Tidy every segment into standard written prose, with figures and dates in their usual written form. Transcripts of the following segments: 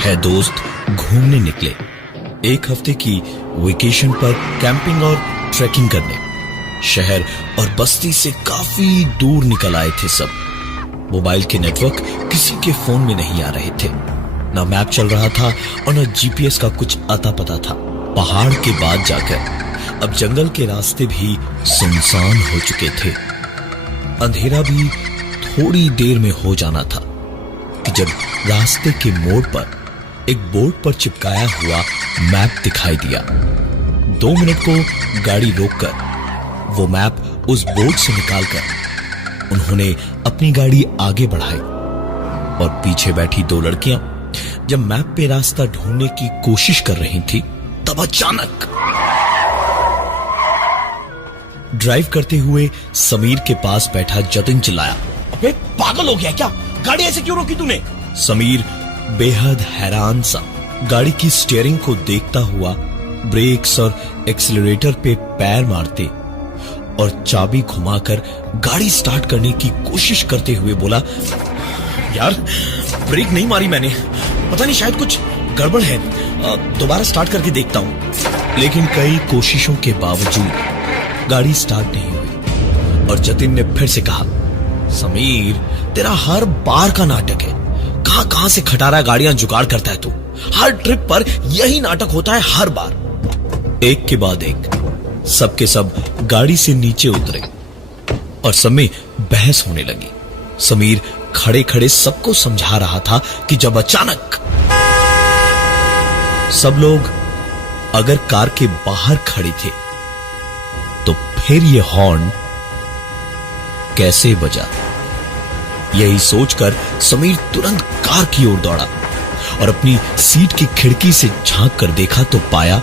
6 दोस्त घूमने निकले, एक हफ्ते की वेकेशन पर कैंपिंग और ट्रैकिंग करने। शहर और बस्ती से काफी दूर निकल आए थे सब। मोबाइल के नेटवर्क किसी के फोन में नहीं आ रहे थे, ना मैप चल रहा था और ना जीपीएस का कुछ अता पता था। पहाड़ के बाद जाकर अब जंगल के रास्ते भी सुनसान हो चुके थे। अंधेरा भी थोड़ी देर में हो जाना था कि जब रास्ते के मोड़ पर एक बोर्ड पर चिपकाया हुआ मैप दिखाई दिया। 2 मिनट को गाड़ी रोककर वो मैप उस बोर्ड से निकालकर उन्होंने अपनी गाड़ी आगे बढ़ाई और पीछे बैठी 2 लड़कियां जब मैप पे रास्ता ढूंढने की कोशिश कर रही थी, तब अचानक ड्राइव करते हुए समीर के पास बैठा जतिन चिल्लाया, अबे पागल हो गया क्या? गाड़ी ऐसे क्यों रोकी तूने? समीर बेहद हैरान सा गाड़ी की स्टीयरिंग को देखता हुआ ब्रेक्स और एक्सीलरेटर पे पैर मारते और चाबी घुमाकर गाड़ी स्टार्ट करने की कोशिश करते हुए बोला, यार ब्रेक नहीं मारी मैंने, पता नहीं शायद कुछ गड़बड़ है, दोबारा स्टार्ट करके देखता हूं। लेकिन कई कोशिशों के बावजूद गाड़ी स्टार्ट नहीं हुई और जतिन ने फिर से कहा, समीर तेरा हर बार का नाटक है, कहां कहां से खटारा गाड़ियां जुगाड़ करता है तू। हर ट्रिप पर यही नाटक होता है हर बार। एक के बाद एक सबके सब गाड़ी से नीचे उतरे और सब में बहस होने लगी। समीर खड़े खड़े सबको समझा रहा था कि जब अचानक सब लोग अगर कार के बाहर खड़े थे तो फिर ये हॉर्न कैसे बजा। यही सोचकर समीर तुरंत कार की ओर दौड़ा और अपनी सीट की खिड़की से झांक कर देखा तो पाया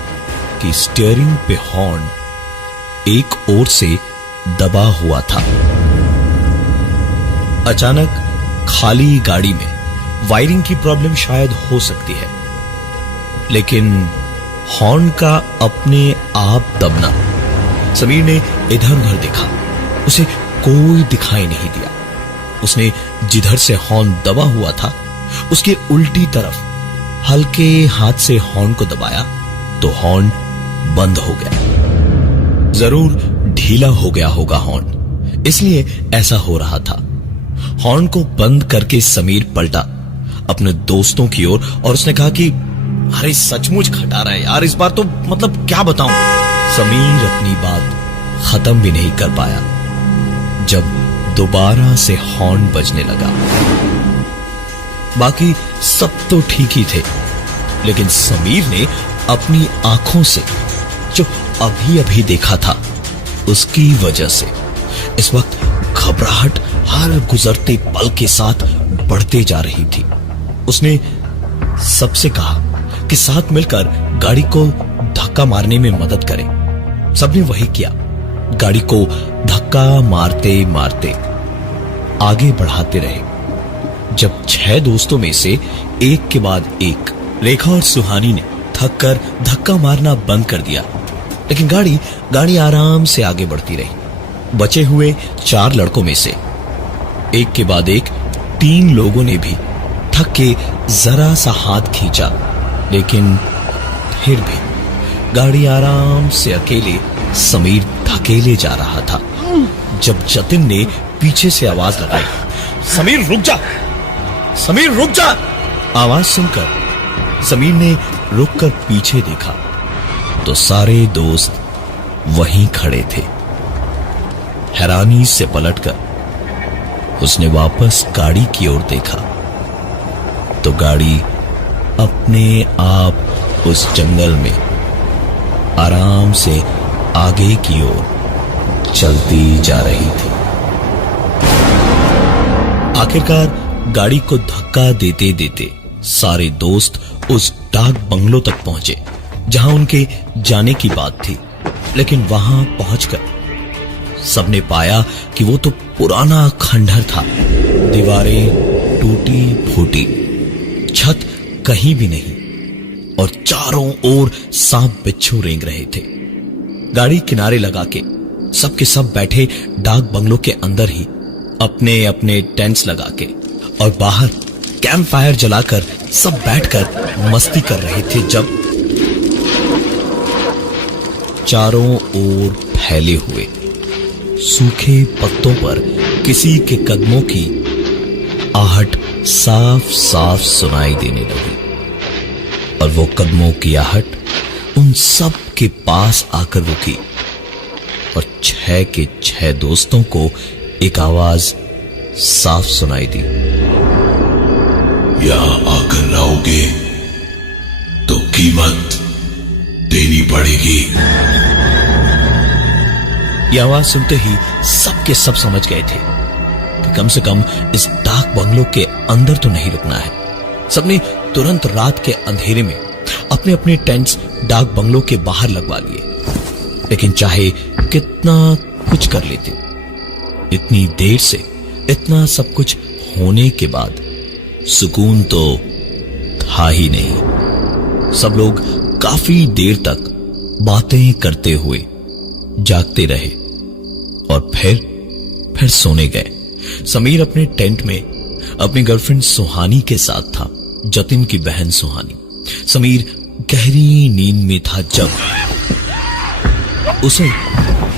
कि स्टीयरिंग पे हॉर्न एक ओर से दबा हुआ था। अचानक खाली गाड़ी में वायरिंग की प्रॉब्लम शायद हो सकती है, लेकिन हॉर्न का अपने आप दबना। समीर ने इधर उधर देखा, उसे कोई दिखाई नहीं दिया। उसने जिधर से हॉर्न दबा हुआ था उसके उल्टी तरफ हल्के हाथ से हॉर्न को दबाया तो हॉर्न बंद हो गया। जरूर ढीला हो गया होगा हॉर्न, इसलिए ऐसा हो रहा था। हॉर्न को बंद करके समीर पलटा अपने दोस्तों की ओर और उसने कहा कि अरे सचमुच खटारा है यार, इस बार तो मतलब क्या बताऊं। समीर अपनी बात खत्म भी नहीं कर पाया जब दोबारा से हॉर्न बजने लगा। बाकी सब तो ठीक ही थे, लेकिन समीर ने अपनी आंखों से जो अभी अभी देखा था उसकी वजह से इस वक्त घबराहट हर गुजरते पल के साथ बढ़ते जा रही थी। उसने सबसे कहा कि साथ मिलकर गाड़ी को धक्का मारने में मदद करें। सबने वही किया। गाड़ी को धक्का मारते मारते आगे बढ़ाते रहे। जब 6 दोस्तों में से एक के बाद एक रेखा और सुहानी ने थक कर धक्का मारना बंद कर दिया, लेकिन गाड़ी आराम से आगे बढ़ती रही। बचे हुए 4 लड़कों में से एक के बाद एक 3 लोगों ने भी थक के जरा सा हाथ खींचा, लेकिन फिर भी गाड़ी आराम से अकेले समीर धकेले जा रहा था। जब जतिन ने पीछे से आवाज लगाई, समीर रुक जा, समीर रुक जा। आवाज सुनकर समीर ने रुककर पीछे देखा तो सारे दोस्त वहीं खड़े थे। हैरानी से पलटकर उसने वापस गाड़ी की ओर देखा तो गाड़ी अपने आप उस जंगल में आराम से आगे की ओर चलती जा रही थी। आखिरकार गाड़ी को धक्का देते देते सारे दोस्त उस डाक बंगलों तक पहुंचे जहां उनके जाने की बात थी, लेकिन वहां पहुंचकर सबने पाया कि वो तो पुराना खंडहर था। दीवारें टूटी फूटी, छत कहीं भी नहीं और चारों ओर सांप बिच्छू रेंग रहे थे। गाड़ी किनारे लगा के सबके सब बैठे डाक बंगलों के अंदर ही अपने अपने टेंट्स लगा के और बाहर कैंप फायर जलाकर सब बैठकर मस्ती कर रहे थे जब चारों ओर फैले हुए सूखे पत्तों पर किसी के कदमों की आहट साफ साफ सुनाई देने लगी और वो कदमों की आहट उन सब के पास आकर रुकी और 6 के 6 दोस्तों को एक आवाज साफ सुनाई दी। यहां आकर रहोगे तो कीमत देनी पड़ेगी। यह आवाज सुनते ही सब के सब समझ गए थे कि कम से कम इस डाक बंगलों के अंदर तो नहीं रुकना है। सबने तुरंत रात के अंधेरे में अपने अपने टेंट्स डाक बंगलों के बाहर लगवा लिए। लेकिन चाहे कितना कुछ कर लेते, इतनी देर से इतना सब कुछ होने के बाद सुकून तो था ही नहीं। सब लोग काफी देर तक बातें करते हुए जागते रहे और फिर सोने गए। समीर अपने टेंट में अपनी गर्लफ्रेंड सुहानी के साथ था, जतिन की बहन सुहानी। समीर गहरी नींद में था जब उसे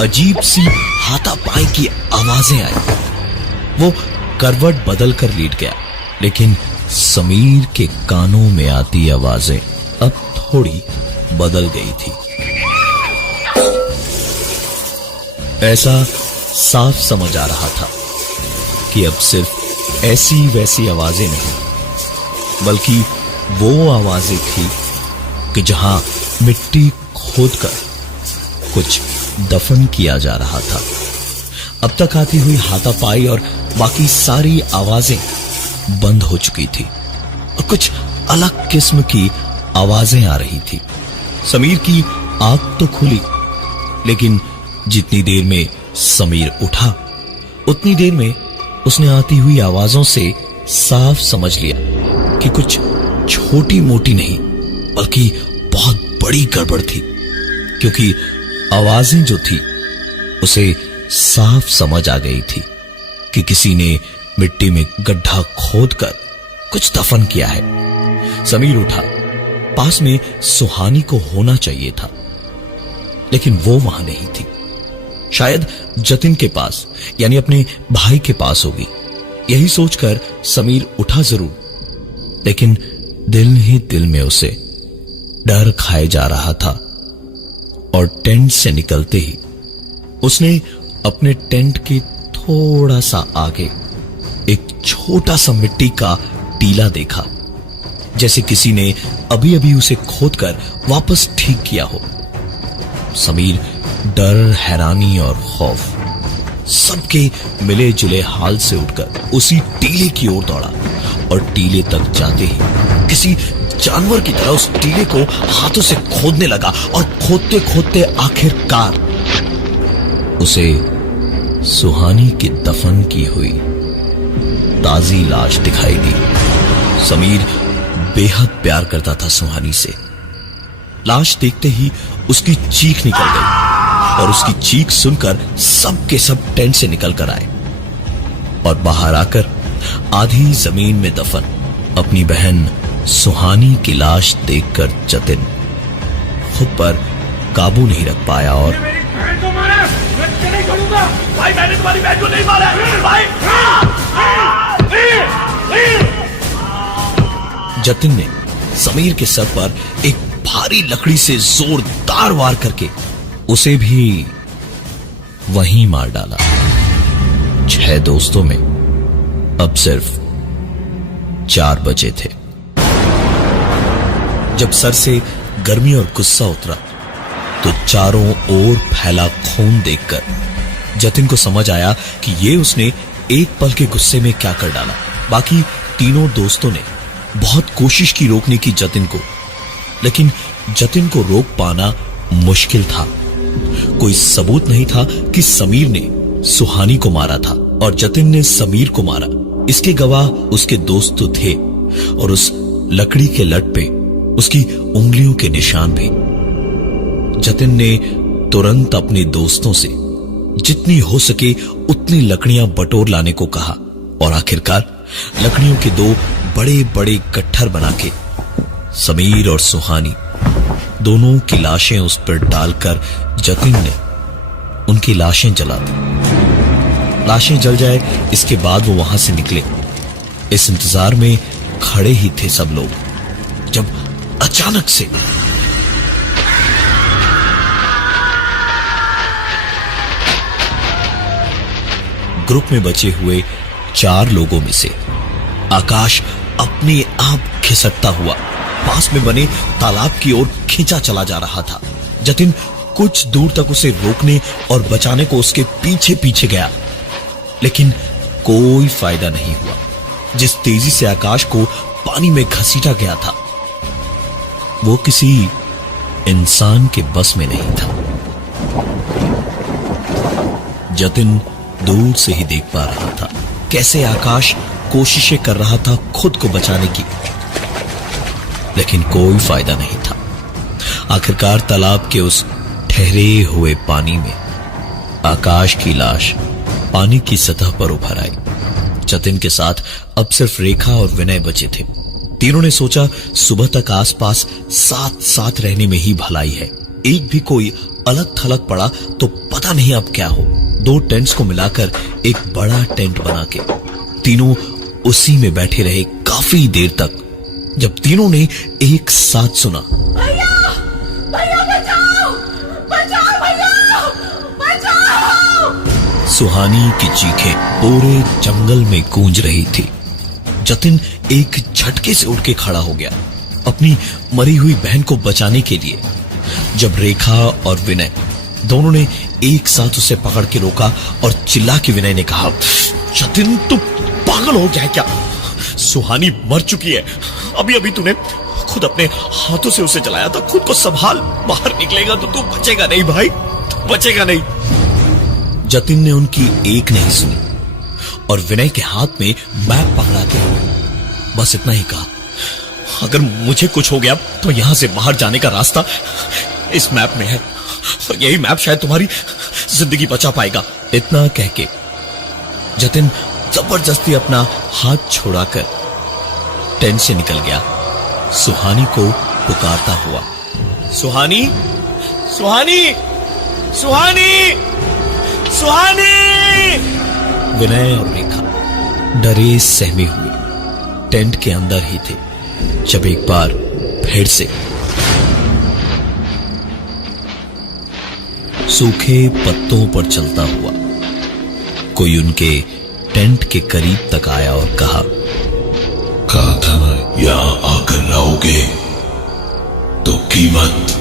अजीब सी हाथापाई की आवाजें आई। वो करवट बदल कर लेट गया, लेकिन समीर के कानों में आती आवाजें अब थोड़ी बदल गई थी। ऐसा साफ समझ आ रहा था कि अब सिर्फ ऐसी वैसी आवाजें नहीं, बल्कि वो आवाजें थी कि जहां मिट्टी खोदकर कुछ दफन किया जा रहा था। अब तक आती हुई हाथापाई और बाकी सारी आवाजें बंद हो चुकी थी और कुछ अलग किस्म की आवाजें आ रही थी। समीर की आंख तो खुली, लेकिन जितनी देर में समीर उठा उतनी देर में उसने आती हुई आवाजों से साफ समझ लिया कि कुछ छोटी मोटी नहीं बल्कि बहुत बड़ी गड़बड़ थी, क्योंकि आवाजें जो थी उसे साफ समझ आ गई थी कि किसी ने मिट्टी में गड्ढा खोदकर कुछ दफन किया है। समीर उठा, पास में सुहानी को होना चाहिए था, लेकिन वो वहां नहीं थी। शायद जतिन के पास, यानी अपने भाई के पास होगी। यही सोचकर समीर उठा जरूर, लेकिन दिल ही दिल में उसे डर खाए जा रहा था। और टेंट से निकलते ही उसने अपने टेंट के थोड़ा सा आगे एक छोटा सा मिट्टी का टीला देखा, जैसे किसी ने अभी अभी उसे खोदकर वापस ठीक किया हो। समीर डर, हैरानी और खौफ सबके मिले जुले हाल से उठकर उसी टीले की ओर दौड़ा और टीले तक जाते ही किसी जानवर की तरह उस टीले को हाथों से खोदने लगा और खोदते खोदते आखिरकार उसे सुहानी की दफन की हुई ताजी लाश दिखाई दी। समीर बेहद प्यार करता था सुहानी से। लाश देखते ही उसकी चीख निकल गई और उसकी चीख सुनकर सब के सब टेंट से निकल कर आए और बाहर आकर आधी जमीन में दफन अपनी बहन सुहानी की लाश देखकर जतिन खुद पर काबू नहीं रख पाया और मेरी बहन को मारा, मैं तुझे नहीं छोड़ूंगा। भाई, मैंने तुम्हारी बहन को नहीं मारा। भाई, जतिन ने समीर के सर पर एक भारी लकड़ी से जोरदार वार करके उसे भी वहीं मार डाला। 6 दोस्तों में अब सिर्फ 4 बचे थे। जब सर से गर्मी और गुस्सा उतरा तो चारों ओर फैला खून देखकर जतिन को समझ आया कि ये उसने एक पल के गुस्से में क्या कर डाला। बाकी तीनों दोस्तों ने बहुत कोशिश की रोकने की जतिन को, लेकिन जतिन को रोक पाना मुश्किल था। कोई सबूत नहीं था कि समीर ने सुहानी को मारा था और जतिन ने समीर को मारा। इसके गवाह उसके दोस्त तो थे और उस लकड़ी के लट पे उसकी उंगलियों के निशान भी। जतिन ने तुरंत अपने दोस्तों से जितनी हो सके उतनी लकड़ियां बटोर लाने को कहा और आखिरकार लकड़ियों के 2 बड़े बड़े गट्ठर बना के समीर और सुहानी दोनों की लाशें उस पर डालकर जतिन ने उनकी लाशें जला दी। लाशें जल जाए इसके बाद वो वहां से निकले। इस इंतजार में खड़े ही थे सब लोग जब अचानक से ग्रुप में बचे हुए 4 लोगों में से आकाश अपने आप खिसकता हुआ पास में बने तालाब की ओर खींचा चला जा रहा था। जतिन कुछ दूर तक उसे रोकने और बचाने को उसके पीछे पीछे गया, लेकिन कोई फायदा नहीं हुआ। जिस तेजी से आकाश को पानी में घसीटा गया था वो किसी इंसान के बस में नहीं था। जतिन दूर से ही देख पा रहा था कैसे आकाश कोशिशें कर रहा था खुद को बचाने की, लेकिन कोई फायदा नहीं था। आखिरकार तालाब के उस ठहरे हुए पानी में आकाश की लाश पानी की सतह पर उभर आई। जतिन के साथ अब सिर्फ रेखा और विनय बचे थे। तीनों ने सोचा सुबह तक आसपास साथ साथ रहने में ही भलाई है। एक भी कोई अलग थलग पड़ा तो पता नहीं अब क्या हो। 2 टेंट्स को मिलाकर एक बड़ा टेंट बना के तीनों उसी में बैठे रहे काफी देर तक। जब तीनों ने एक साथ सुना, भैया भैया बचाओ बचाओ भैया बचाओ, सुहानी की चीखें पूरे जंगल में गूंज रही थी। जतिन एक झटके से उठ के खड़ा हो गया अपनी मरी हुई बहन को बचाने के लिए। जब रेखा और विनय दोनों ने एक साथ उसे पकड़ के रोका और चिल्ला के विनय ने कहा, जतिन तू पागल हो गया है क्या? सुहानी मर चुकी है। अभी अभी तूने खुद अपने हाथों से उसे जलाया था। खुद को संभाल, बाहर निकलेगा तो तू बचेगा नहीं भाई, तू बचेगा नहीं। जतिन ने उनकी एक नहीं सुनी और विनय के हाथ में मैप पकड़ाते हुए बस इतना ही कहा, अगर मुझे कुछ हो गया तो यहां से बाहर जाने का रास्ता इस मैप में है। यही मैप शायद तुम्हारी जिंदगी बचा पाएगा। इतना कह के जतिन जबरदस्ती अपना हाथ छोड़ाकर टेंट से निकल गया, सुहानी को पुकारता हुआ, सुहानी सुहानी सुहानी सुहानी। विनय और रेखा डरे सहमे हुए टेंट के अंदर ही थे जब एक बार फिर से सूखे पत्तों पर चलता हुआ कोई उनके टेंट के करीब तक आया और कहा था ना, यहां आकर रहोगे तो कीमत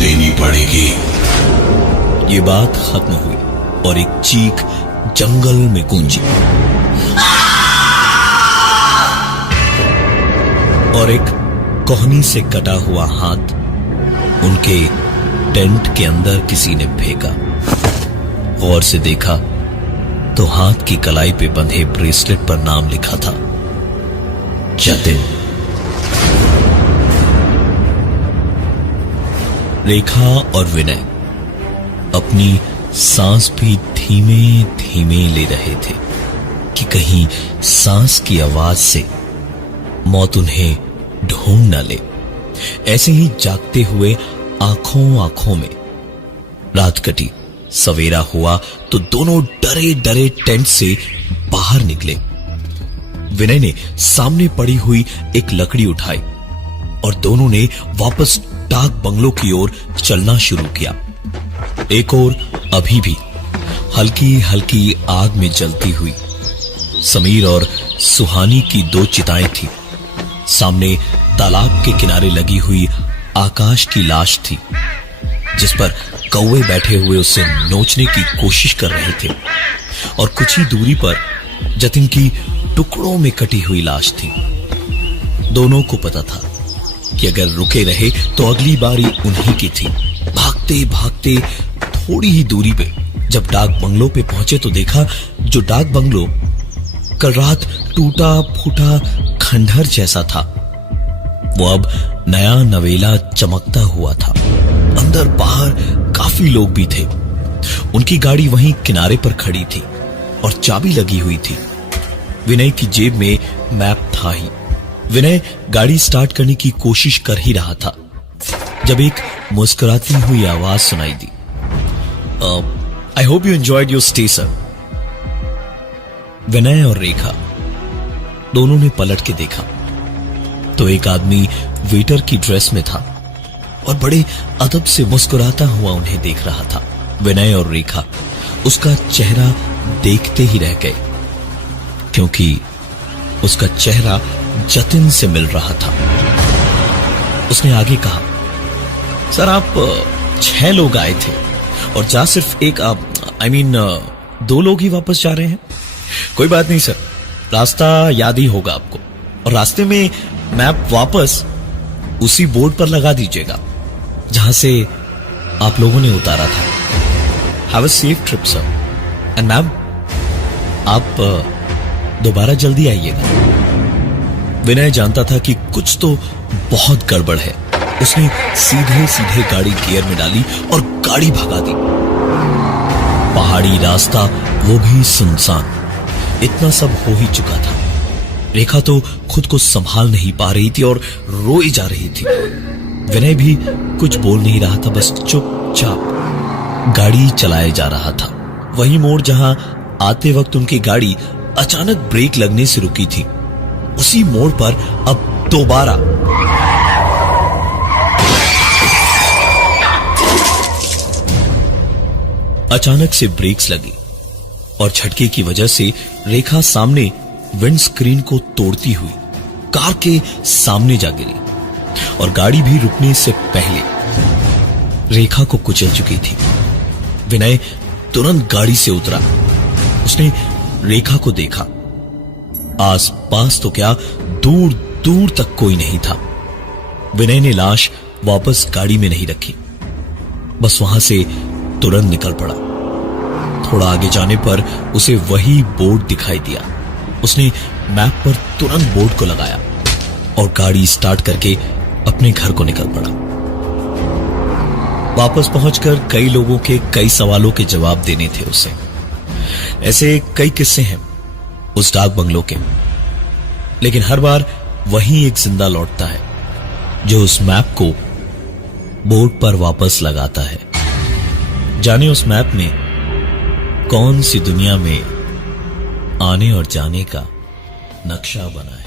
देनी पड़ेगी। ये बात खत्म हुई और एक चीख जंगल में गूंजी और एक कोहनी से कटा हुआ हाथ उनके टेंट के अंदर किसी ने फेंका। गौर से देखा तो हाथ की कलाई पे बंधे ब्रेसलेट पर नाम लिखा था, जतिन। रेखा और विनय अपनी सांस भी धीमे धीमे ले रहे थे कि कहीं सांस की आवाज से मौत उन्हें ढूंढ न ले। ऐसे ही जागते हुए आंखों में रात कटी। सवेरा हुआ तो दोनों डरे डरे टेंट से बाहर निकले। विनय ने सामने पड़ी हुई एक लकड़ी उठाई और दोनों ने वापस डाक बंगलों की ओर चलना शुरू किया। एक ओर अभी भी हल्की हल्की आग में जलती हुई समीर और सुहानी की 2 चिताएं थी। सामने तालाब के किनारे लगी हुई आकाश की लाश थी जिस पर कौवे बैठे हुए उसे नोचने की कोशिश कर रहे थे और कुछ ही दूरी पर जतिन की टुकड़ों में कटी हुई लाश थी। दोनों को पता था कि अगर रुके रहे तो अगली बारी उन्हीं की थी। भागते भागते थोड़ी ही दूरी पे जब डाक बंगलों पे पहुंचे तो देखा जो डाक बंगलो कल रात टूटा फूटा खंडहर जैसा था वो अब नया नवेला चमकता हुआ था। अंदर बाहर काफी लोग भी थे। उनकी गाड़ी वहीं किनारे पर खड़ी थी और चाबी लगी हुई थी। विनय की जेब में मैप था ही। विनय गाड़ी स्टार्ट करने की कोशिश कर ही रहा था जब एक मुस्कुराती हुई आवाज सुनाई दी। I hope you enjoyed your stay sir. Vinay और रेखा दोनों ने पलट के देखा तो एक आदमी वेटर की ड्रेस में था और बड़े अदब से मुस्कुराता हुआ उन्हें देख रहा था। विनय और रेखा उसका चेहरा देखते ही रह गए क्योंकि उसका चेहरा जतिन से मिल रहा था। उसने आगे कहा, सर आप 6 लोग आए थे और जा सिर्फ एक दो लोग ही वापस जा रहे हैं। कोई बात नहीं सर, रास्ता याद ही होगा आपको और रास्ते में मैप वापस उसी बोर्ड पर लगा दीजिएगा जहां से आप लोगों ने उतारा था। Have a safe trip sir. And ma'am आप दोबारा जल्दी आइएगा। विनय जानता था कि कुछ तो बहुत गड़बड़ है। उसने सीधे सीधे गाड़ी गियर में डाली और गाड़ी भगा दी। पहाड़ी रास्ता, वो भी सुनसान। इतना सब हो ही चुका था। रेखा तो खुद को संभाल नहीं पा रही थी और रोई जा रही थी। विनय भी कुछ बोल नहीं रहा था, बस चुपचाप गाड़ी चलाए जा रहा था। वही मोड़ जहां आते वक्त उनकी गाड़ी अचानक ब्रेक लगने से रुकी थी, उसी मोड़ पर अब दोबारा अचानक से ब्रेक्स लगी और झटके की वजह से रेखा सामने विंड स्क्रीन को तोड़ती हुई कार के सामने जा गिरी और गाड़ी भी रुकने से पहले रेखा को कुचल चुकी थी। विनय तुरंत गाड़ी से उतरा। उसने रेखा को देखा। आसपास तो क्या, दूर दूर तक कोई नहीं था। विनय ने लाश वापस गाड़ी में नहीं रखी, बस वहां से तुरंत निकल पड़ा। थोड़ा आगे जाने पर उसे वही बोर्ड दिखाई दिया। उसने मैप पर तुरंत बोर्ड को लगाया और गाड़ी स्टार्ट करके अपने घर को निकल पड़ा। वापस पहुंचकर कई लोगों के कई सवालों के जवाब देने थे उसे। ऐसे कई किस्से हैं उस डाक बंगलों के, लेकिन हर बार वही एक जिंदा लौटता है जो उस मैप को बोर्ड पर वापस लगाता है। जाने उस मैप में कौन सी दुनिया में आने और जाने का नक्शा बना है।